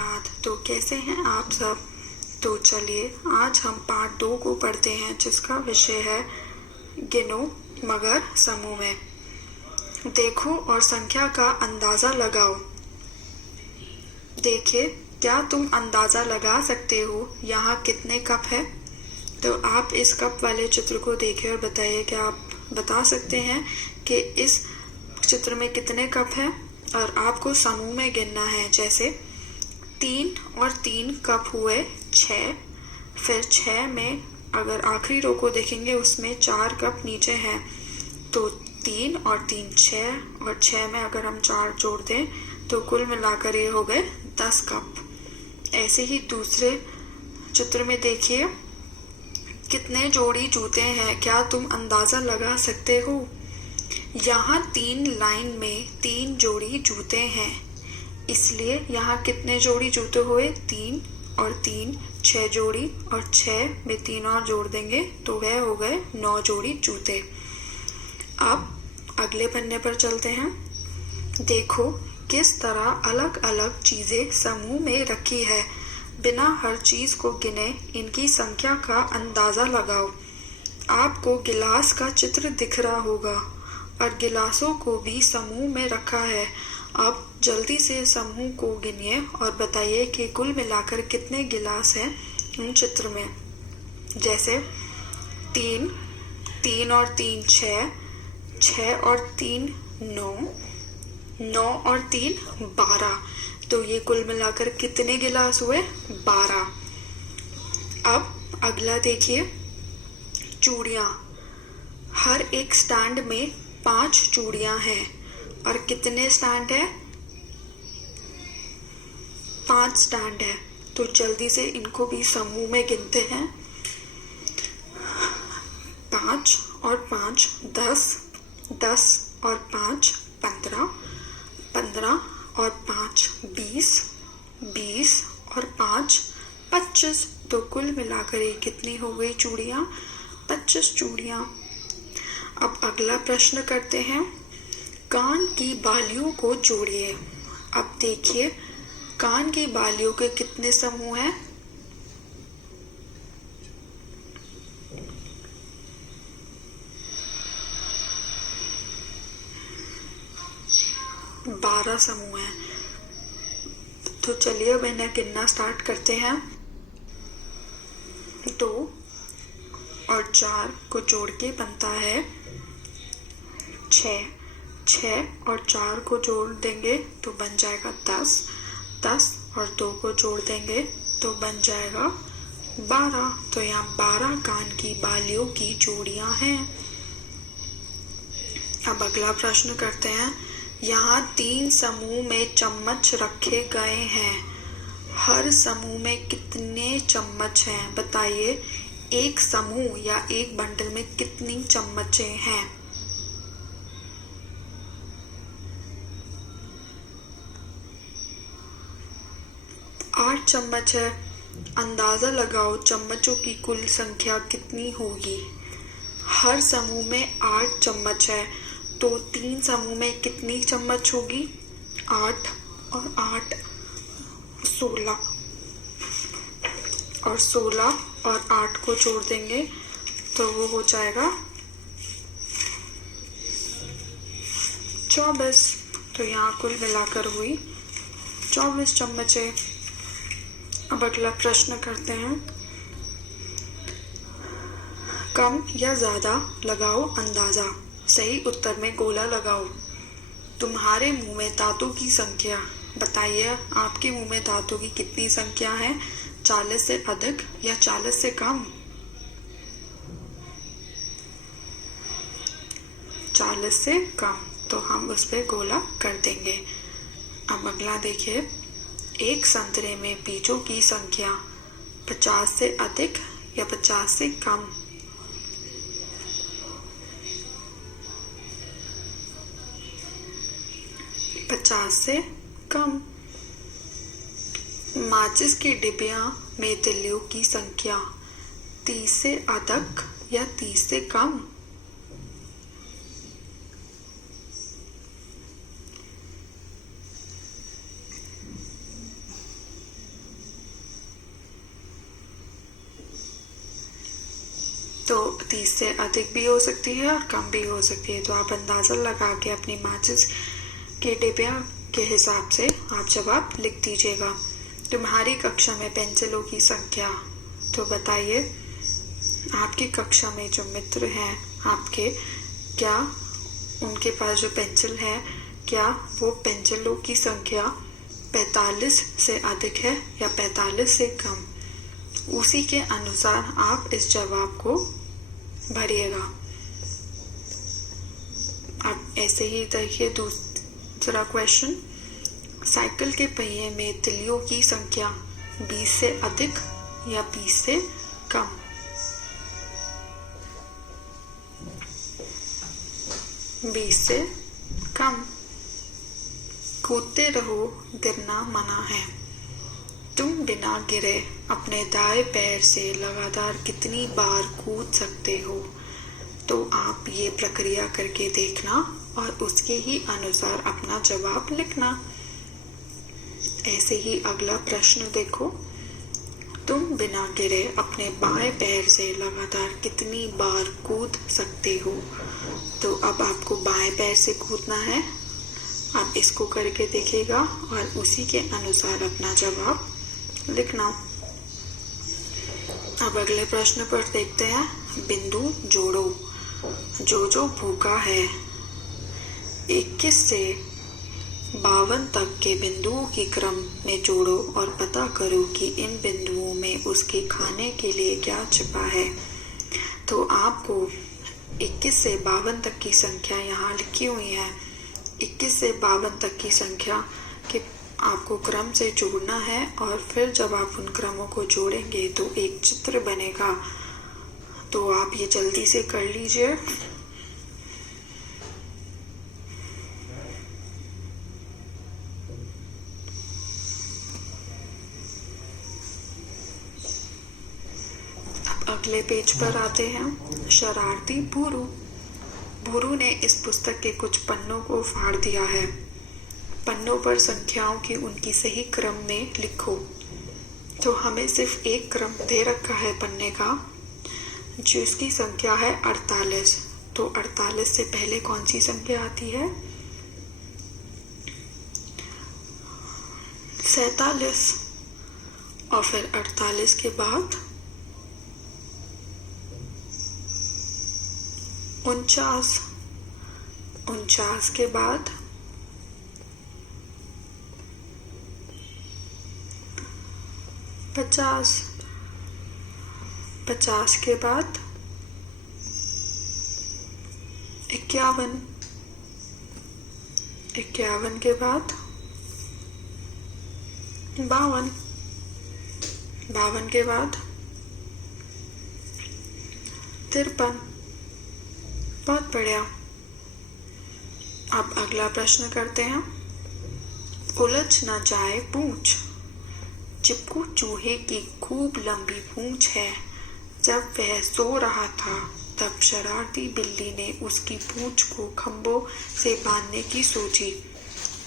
सुप्रभात। तो कैसे हैं आप सब? तो चलिए आज हम पार्ट 2 को पढ़ते हैं, जिसका विषय है गिनो मगर समूह में। देखो और संख्या का अंदाजा लगाओ। देखिए, क्या तुम अंदाजा लगा सकते हो यहाँ कितने कप है? तो आप इस कप वाले चित्र को देखिए और बताइए, क्या आप बता सकते हैं कि इस चित्र में कितने कप है? और आपको समूह में गिनना है। जैसे 3 और 3 कप हुए 6। फिर 6 में अगर आखिरी रो को देखेंगे उसमें 4 कप नीचे हैं, तो 3 और 3 6, और 6 में अगर हम 4 जोड़ दें तो कुल मिलाकर ये हो गए 10 कप। ऐसे ही दूसरे चित्र में देखिए, कितने जोड़ी जूते हैं, क्या तुम अंदाजा लगा सकते हो? यहाँ 3 लाइन में 3 जोड़ी जूते हैं, इसलिए यहाँ कितने जोड़ी जूते हुए? 3 और 3 6 जोड़ी, और 6 में 3 और जोड़ देंगे तो वह हो गए 9 जोड़ी जूते। अब अगले पन्ने पर चलते हैं। देखो किस तरह अलग अलग चीजें समूह में रखी है। बिना हर चीज को गिने इनकी संख्या का अंदाजा लगाओ। आपको गिलास का चित्र दिख रहा होगा और गिलासों को भी समूह में रखा है। अब जल्दी से समूह को गिनिए और बताइए कि कुल मिलाकर कितने गिलास हैं उन चित्र में। जैसे 3, 3 और 3 6, 6 और 3 9, 9 और 3 12। तो ये कुल मिलाकर कितने गिलास हुए? 12। अब अगला देखिए, चूड़ियाँ। हर एक स्टैंड में 5 चूड़ियाँ हैं। और कितने स्टैंड है? 5 स्टैंड है। तो जल्दी से इनको भी समूह में गिनते हैं। 5 और 5 10, 10 और 5 15, 15 और 5 20, 20 और 5 25। तो कुल मिलाकर ये कितनी हो गई चूड़ियाँ? 25 चूड़ियाँ। अब अगला प्रश्न करते हैं, कान की बालियों को जोड़िए। अब देखिए, कान की बालियों के कितने समूह हैं? 12 समूह हैं। तो चलिए अब इन्हें गिनना स्टार्ट करते हैं। 2 और 4 को जोड़ के बनता है 6। 6 और 4 को जोड़ देंगे तो बन जाएगा 10। 10 और 2 को जोड़ देंगे तो बन जाएगा 12। तो यहाँ 12 कान की बालियों की जोड़ियां हैं। अब अगला प्रश्न करते हैं। यहाँ 3 समूह में चम्मच रखे गए हैं। हर समूह में कितने चम्मच हैं? बताइए, एक समूह या एक बंडल में कितनी चम्मचें हैं? 8 चम्मच है। अंदाजा लगाओ चम्मचों की कुल संख्या कितनी होगी? हर समूह में 8 चम्मच है, तो 3 समूह में कितनी चम्मच होगी? 8 और 8 16, और 16 और 8 को जोड़ देंगे तो वो हो जाएगा 24। तो यहाँ कुल मिलाकर हुई 24 चम्मचें। अब अगला प्रश्न करते हैं, कम या ज्यादा लगाओ अंदाजा। सही उत्तर में गोला लगाओ। तुम्हारे मुंह में दांतों की संख्या बताइए, आपके मुंह में दांतों की कितनी संख्या है? 40 से अधिक या 40 से कम? 40 से कम। तो हम उस पर गोला कर देंगे। अब अगला देखिए, एक संतरे में बीजों की संख्या 50 से अधिक या 50 से कम? 50 से कम। माचिस की डिबिया में तिल्लियों की संख्या 30 से अधिक या 30 से कम? तो 30 से अधिक भी हो सकती है और कम भी हो सकती है। तो आप अंदाज़ा लगा के अपनी माचिस के डिब्बिया के हिसाब से आप जवाब लिख दीजिएगा। तुम्हारी कक्षा में पेंसिलों की संख्या, तो बताइए आपकी कक्षा में जो मित्र हैं आपके, क्या उनके पास जो पेंसिल है, क्या वो पेंसिलों की संख्या 45 से अधिक है या 45 से कम? उसी के अनुसार आप इस जवाब को भरिएगा। अब ऐसे ही देखिए दूसरा क्वेश्चन, साइकिल के पहिए में तिलियों की संख्या 20 से अधिक या 20 से कम? बीस से कम। कूदते रहो, गिरना मना है। तुम बिना गिरे अपने दाएं पैर से लगातार कितनी बार कूद सकते हो? तो आप ये प्रक्रिया करके देखना और उसके ही अनुसार अपना जवाब लिखना। ऐसे ही अगला प्रश्न देखो, तुम बिना गिरे अपने बाएं पैर से लगातार कितनी बार कूद सकते हो? तो अब आपको बाएं पैर से कूदना है। आप इसको करके देखिएगा और उसी के अनुसार अपना जवाब लिखना। अब अगले प्रश्न पर देखते हैं, बिंदु जोड़ो। जो भूखा है 21 से 52 तक के बिंदुओं की क्रम में जोड़ो और पता करो कि इन बिंदुओं में उसके खाने के लिए क्या छिपा है। तो आपको 21 से 52 तक की संख्या यहाँ लिखी हुई है। 21 से 52 तक की संख्या के आपको क्रम से जोड़ना है और फिर जब आप उन क्रमों को जोड़ेंगे तो एक चित्र बनेगा। तो आप ये जल्दी से कर लीजिए। अब अगले पेज पर आते हैं, शरारती भूरू। भूरू ने इस पुस्तक के कुछ पन्नों को फाड़ दिया है। पन्नों पर संख्याओं की उनकी सही क्रम में लिखो। तो हमें सिर्फ एक क्रम दे रखा है पन्ने का, जिसकी संख्या है 48। तो 48 से पहले कौन सी संख्या आती है? 47। और फिर 48 के बाद 49। 49 के बाद 50। 50 के बाद 51। 51 के बाद 52। 52 के बाद 53। बहुत बढ़िया। अब अगला प्रश्न करते हैं, उलझ न जाए पूंछ। चिपकू चूहे की खूब लंबी पूंछ है। जब वह सो रहा था तब शरारती बिल्ली ने उसकी पूंछ को खंभों से बांधने की सोची।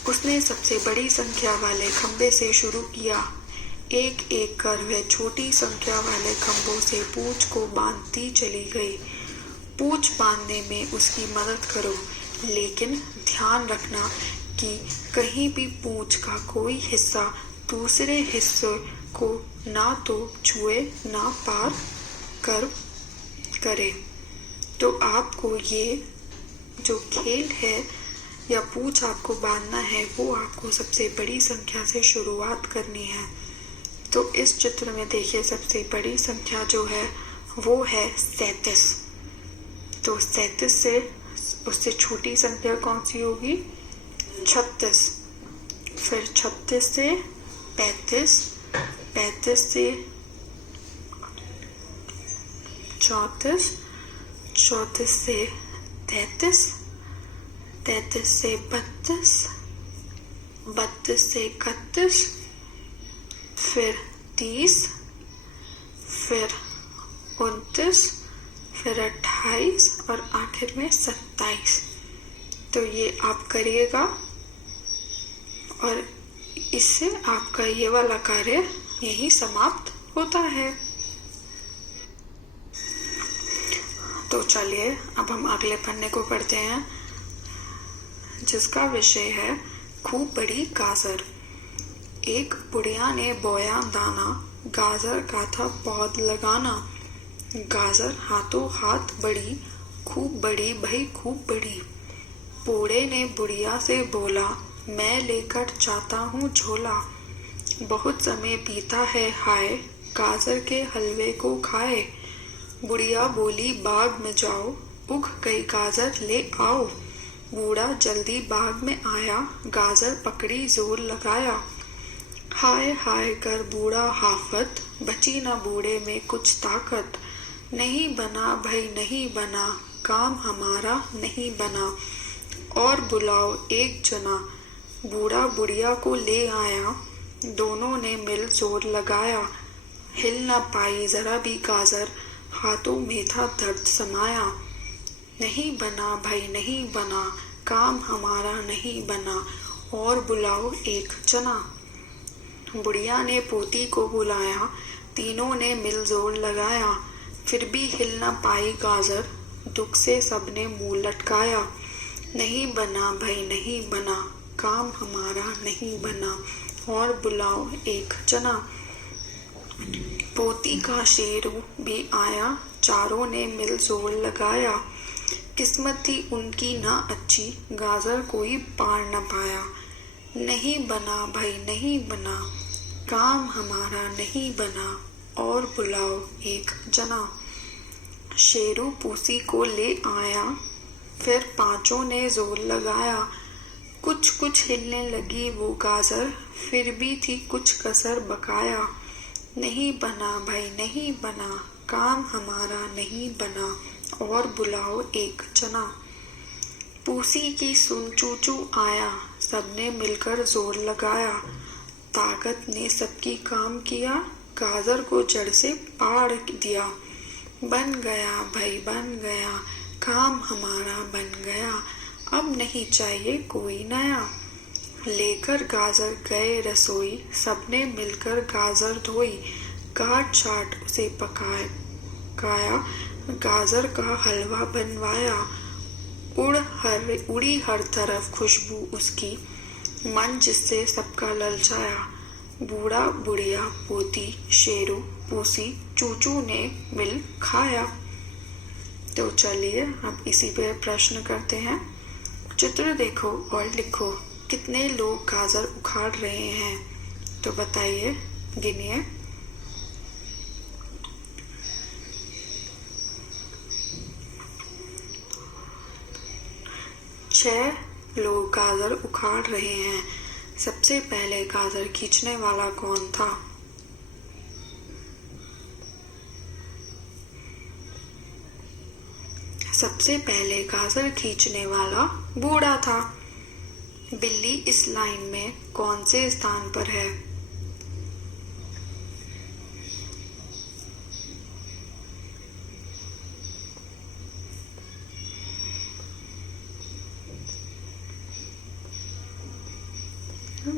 उसने सबसे बड़ी संख्या वाले खंभे से शुरू किया। एक एक कर वह छोटी संख्या वाले खंभों से पूंछ को बांधती चली गई। पूंछ बांधने में उसकी मदद करो, लेकिन ध्यान रखना कि कहीं भी पूंछ का कोई हिस्सा दूसरे हिस्से को ना तो छुए ना पार करे। तो आपको ये जो खेल है या पूंछ आपको बांधना है, वो आपको सबसे बड़ी संख्या से शुरुआत करनी है। तो इस चित्र में देखिए, सबसे बड़ी संख्या जो है वो है 37। तो 37 से उससे छोटी संख्या कौन सी होगी? 36। फिर 36 से 35, 35 से 34, 34 से 33, 33 से 32, 32 से 31, फिर 30, फिर 29, फिर 28 और आखिर में 27। तो ये आप करिएगा और इससे आपका ये वाला कार्य यही समाप्त होता है। तो चलिए अब हम अगले पन्ने को पढ़ते हैं, जिसका विषय है खूब बड़ी गाजर। एक बुढ़िया ने बोया दाना, गाजर का था पौध लगाना। गाजर हाथों हाथ बढ़ी, खूब बड़ी भई खूब बड़ी। बूढ़े ने बुढ़िया से बोला, मैं लेकर जाता हूँ झोला। बहुत समय बीता है हाय, गाजर के हलवे को खाए। बुढ़िया बोली, बाग में जाओ, उग गई गाजर ले आओ। बूढ़ा जल्दी बाग में आया, गाजर पकड़ी जोर लगाया। हाय हाय कर बूढ़ा हाफत, बची न बूढ़े में कुछ ताकत। नहीं बना भाई नहीं बना, काम हमारा नहीं बना। और बुलाओ एक जना। बूढ़ा बुढ़िया को ले आया, दोनों ने मिल जोर लगाया। हिल न पाई जरा भी गाजर, हाथों में था दर्द समाया। नहीं बना भाई नहीं बना, काम हमारा नहीं बना। और बुलाओ एक जना। बुढ़िया ने पोती को बुलाया, तीनों ने मिल जोर लगाया। फिर भी हिल न पाई गाजर, दुख से सबने मुंह लटकाया। नहीं बना भाई नहीं बना, काम हमारा नहीं बना। और बुलाओ एक जना। पोती का शेरू भी आया, चारों ने मिल जोर लगाया। किस्मत थी उनकी ना अच्छी, गाजर कोई पार न पाया। नहीं बना भाई नहीं बना, काम हमारा नहीं बना। और बुलाओ एक जना। शेरू पूसी को ले आया, फिर पांचों ने जोर लगाया। कुछ कुछ हिलने लगी वो गाजर, फिर भी थी कुछ कसर बकाया। नहीं बना भाई नहीं बना, काम हमारा नहीं बना। और बुलाओ एक जना। पूसी की सुन चूचू आया, सबने मिलकर जोर लगाया। ताकत ने सबकी काम किया, गाजर को जड़ से पाड़ दिया। बन गया भाई बन गया, काम हमारा बन गया। अब नहीं चाहिए कोई नया। लेकर गाजर गए रसोई, सबने मिलकर गाजर धोई। काट छाट उसे पकाया, गाजर का हलवा बनवाया। उड़ी हर तरफ खुशबू उसकी, मन जिससे सबका ललचाया। बूढ़ा बुढ़िया पोती शेरू पूसी चूचू ने मिल खाया। तो चलिए अब इसी पे प्रश्न करते हैं। चित्र देखो और लिखो, कितने लोग गाजर उखाड़ रहे हैं? तो बताइए, गिनिए। छह लोग गाजर उखाड़ रहे हैं। सबसे पहले गाजर खींचने वाला कौन था? सबसे पहले गाजर खींचने वाला बूढ़ा था। बिल्ली इस लाइन में कौन से स्थान पर है?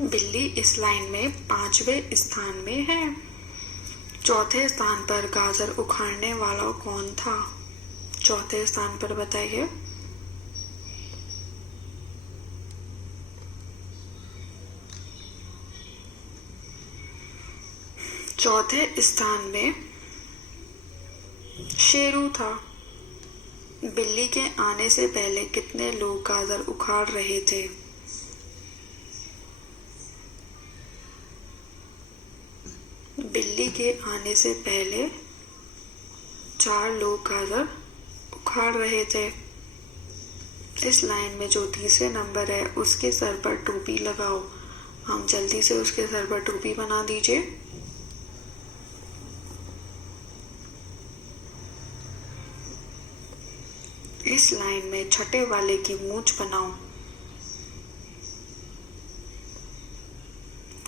बिल्ली इस लाइन में 5वें स्थान में है। चौथे स्थान पर गाजर उखाड़ने वाला कौन था? चौथे स्थान पर बताइए। चौथे स्थान में शेरू था। बिल्ली के आने से पहले कितने लोग गाजर उखाड़ रहे थे? बिल्ली के आने से पहले 4 लोग गाजर उखाड़ रहे थे। इस लाइन में जो तीसरे नंबर है उसके सर पर टोपी लगाओ। हम जल्दी से उसके सर पर टोपी बना दीजिए। इस लाइन में छठे वाले की मूंछ बनाओ।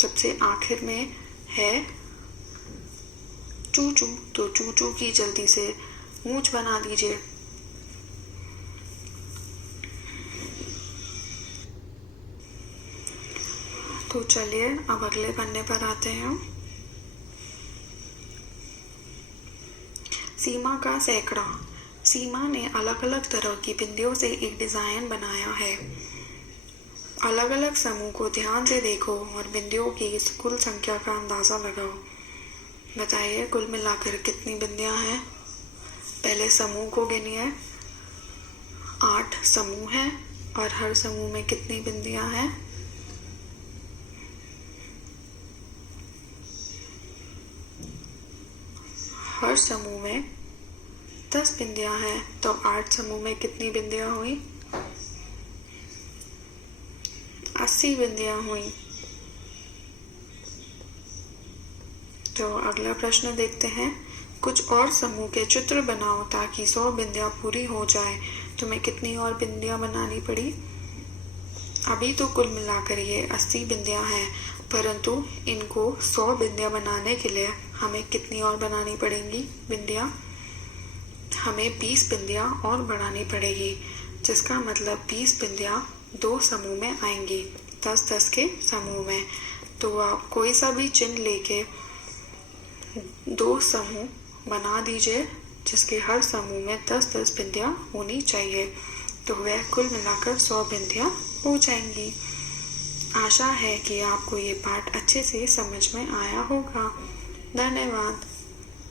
सबसे आखिर में है चूचू, तो चूचू की जल्दी से मूंछ बना दीजिए। तो चलिए अब अगले पन्ने पर आते हैं। सीमा का सैकड़ा। सीमा ने अलग अलग तरह की बिंदियों से एक डिज़ाइन बनाया है। अलग अलग समूह को ध्यान से देखो और बिंदियों की कुल संख्या का अंदाज़ा लगाओ। बताइए कुल मिलाकर कितनी बिंदियां हैं। पहले समूह को गिनिए। 8 समूह हैं और हर समूह में कितनी बिंदियां हैं। हर समूह में 10 बिंदियां हैं, तो 8 समूह में कितनी बिंदियां हुई। 80 बिंदियां हुई। तो अगला प्रश्न देखते हैं। कुछ और समूह के चित्र बनाओ ताकि 100 बिंदियां पूरी हो जाए। तुम्हें कितनी और बिंदियां बनानी पड़ी। अभी तो कुल मिलाकर ये 80 बिंदियां हैं, परंतु इनको 100 बिंदियां बनाने के लिए हमें कितनी और बनानी पड़ेंगी बिंदियां। हमें 20 बिंदियां और बढ़ानी पड़ेगी, जिसका मतलब 20 बिंदियां 2 समूह में आएंगी, 10-10 के समूह में। तो आप कोई सा भी चिन्ह लेके 2 समूह बना दीजिए, जिसके हर समूह में 10-10 बिंदियां होनी चाहिए। तो वह कुल मिलाकर 100 बिंदियां हो जाएंगी। आशा है कि आपको ये पाठ अच्छे से समझ में आया होगा। धन्यवाद।